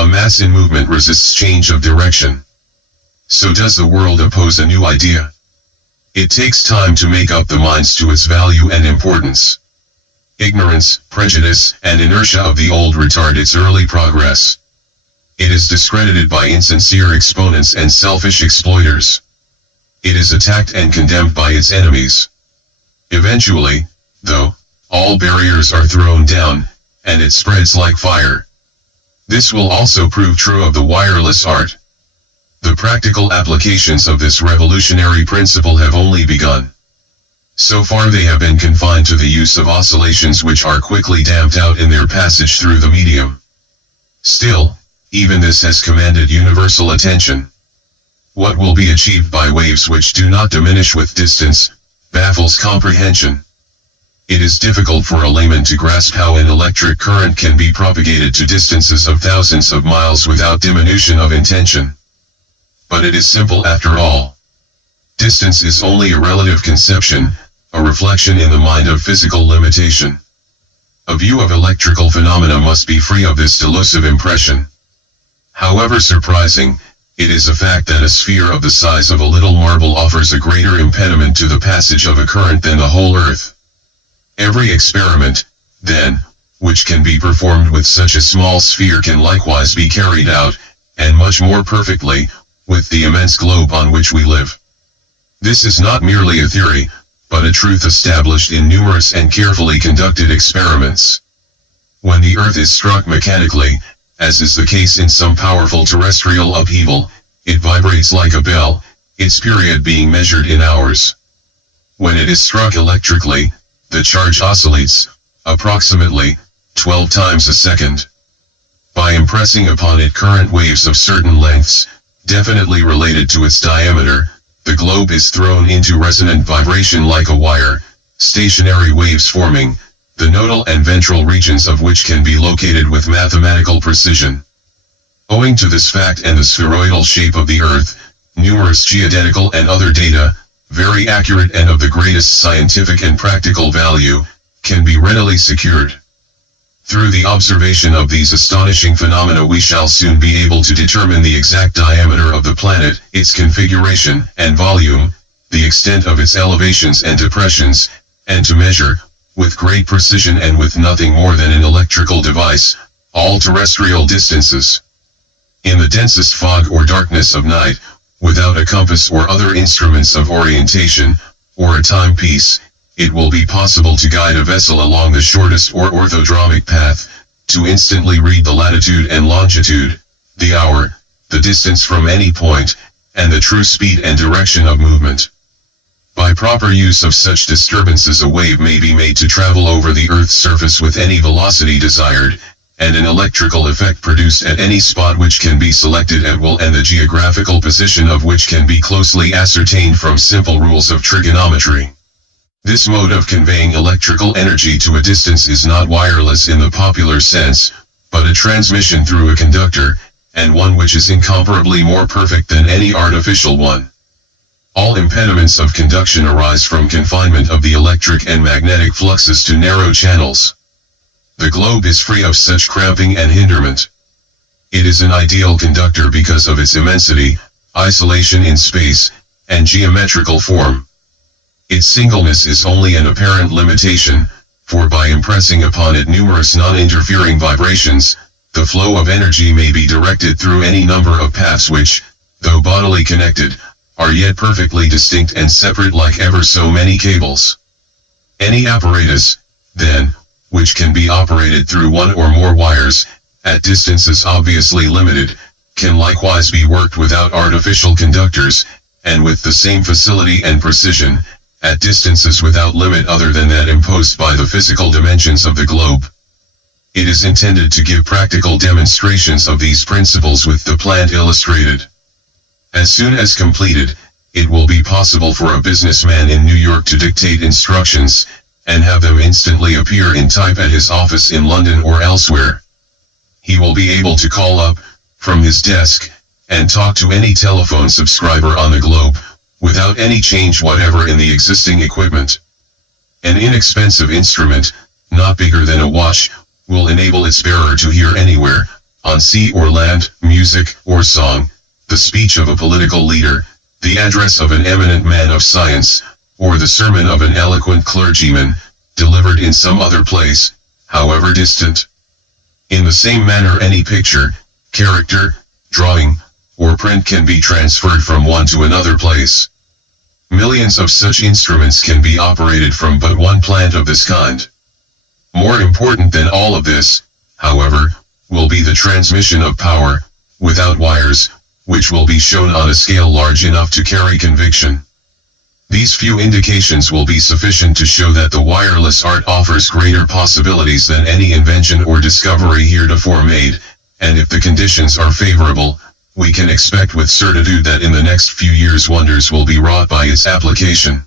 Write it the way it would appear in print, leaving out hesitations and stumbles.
A mass in movement resists change of direction. So does the world oppose a new idea. It takes time to make up the minds to its value and importance. Ignorance, prejudice, and inertia of the old retard its early progress. It is discredited by insincere exponents and selfish exploiters. It is attacked and condemned by its enemies. Eventually, though, all barriers are thrown down, and it spreads like fire. This will also prove true of the wireless art. The practical applications of this revolutionary principle have only begun. So far they have been confined to the use of oscillations which are quickly damped out in their passage through the medium. Still, even this has commanded universal attention. What will be achieved by waves which do not diminish with distance, baffles comprehension. It is difficult for a layman to grasp how an electric current can be propagated to distances of thousands of miles without diminution of intention. But it is simple after all. Distance is only a relative conception, a reflection in the mind of physical limitation. A view of electrical phenomena must be free of this delusive impression. However surprising, it is a fact that a sphere of the size of a little marble offers a greater impediment to the passage of a current than the whole earth. Every experiment, then, which can be performed with such a small sphere can likewise be carried out, and much more perfectly, with the immense globe on which we live. This is not merely a theory, but a truth established in numerous and carefully conducted experiments. When the earth is struck mechanically, as is the case in some powerful terrestrial upheaval, it vibrates like a bell, its period being measured in hours. When it is struck electrically, the charge oscillates, approximately, 12 times a second. By impressing upon it current waves of certain lengths, definitely related to its diameter, the globe is thrown into resonant vibration like a wire, stationary waves forming, the nodal and ventral regions of which can be located with mathematical precision. Owing to this fact and the spheroidal shape of the Earth, numerous geodetical and other data, very accurate and of the greatest scientific and practical value, can be readily secured. Through the observation of these astonishing phenomena we shall soon be able to determine the exact diameter of the planet, its configuration and volume, the extent of its elevations and depressions, and to measure, with great precision and with nothing more than an electrical device, all terrestrial distances. In the densest fog or darkness of night, without a compass or other instruments of orientation, or a timepiece, it will be possible to guide a vessel along the shortest or orthodromic path, to instantly read the latitude and longitude, the hour, the distance from any point, and the true speed and direction of movement. By proper use of such disturbances a wave may be made to travel over the Earth's surface with any velocity desired, and an electrical effect produced at any spot which can be selected at will and the geographical position of which can be closely ascertained from simple rules of trigonometry. This mode of conveying electrical energy to a distance is not wireless in the popular sense, but a transmission through a conductor, and one which is incomparably more perfect than any artificial one. All impediments of conduction arise from confinement of the electric and magnetic fluxes to narrow channels. The globe is free of such cramping and hinderment. It is an ideal conductor because of its immensity, isolation in space, and geometrical form. Its singleness is only an apparent limitation, for by impressing upon it numerous non-interfering vibrations, the flow of energy may be directed through any number of paths which, though bodily connected, are yet perfectly distinct and separate like ever so many cables. Any apparatus, then, which can be operated through one or more wires, at distances obviously limited, can likewise be worked without artificial conductors, and with the same facility and precision, at distances without limit other than that imposed by the physical dimensions of the globe. It is intended to give practical demonstrations of these principles with the plan illustrated. As soon as completed, it will be possible for a businessman in New York to dictate instructions, and have them instantly appear in type at his office in London or elsewhere. He will be able to call up, from his desk, and talk to any telephone subscriber on the globe, without any change whatever in the existing equipment. An inexpensive instrument, not bigger than a watch, will enable its bearer to hear anywhere, on sea or land, music or song, the speech of a political leader, the address of an eminent man of science, or the sermon of an eloquent clergyman, delivered in some other place, however distant. In the same manner any picture, character, drawing, or print can be transferred from one to another place. Millions of such instruments can be operated from but one plant of this kind. More important than all of this, however, will be the transmission of power, without wires, which will be shown on a scale large enough to carry conviction. These few indications will be sufficient to show that the wireless art offers greater possibilities than any invention or discovery heretofore made, and if the conditions are favorable, we can expect with certitude that in the next few years wonders will be wrought by its application.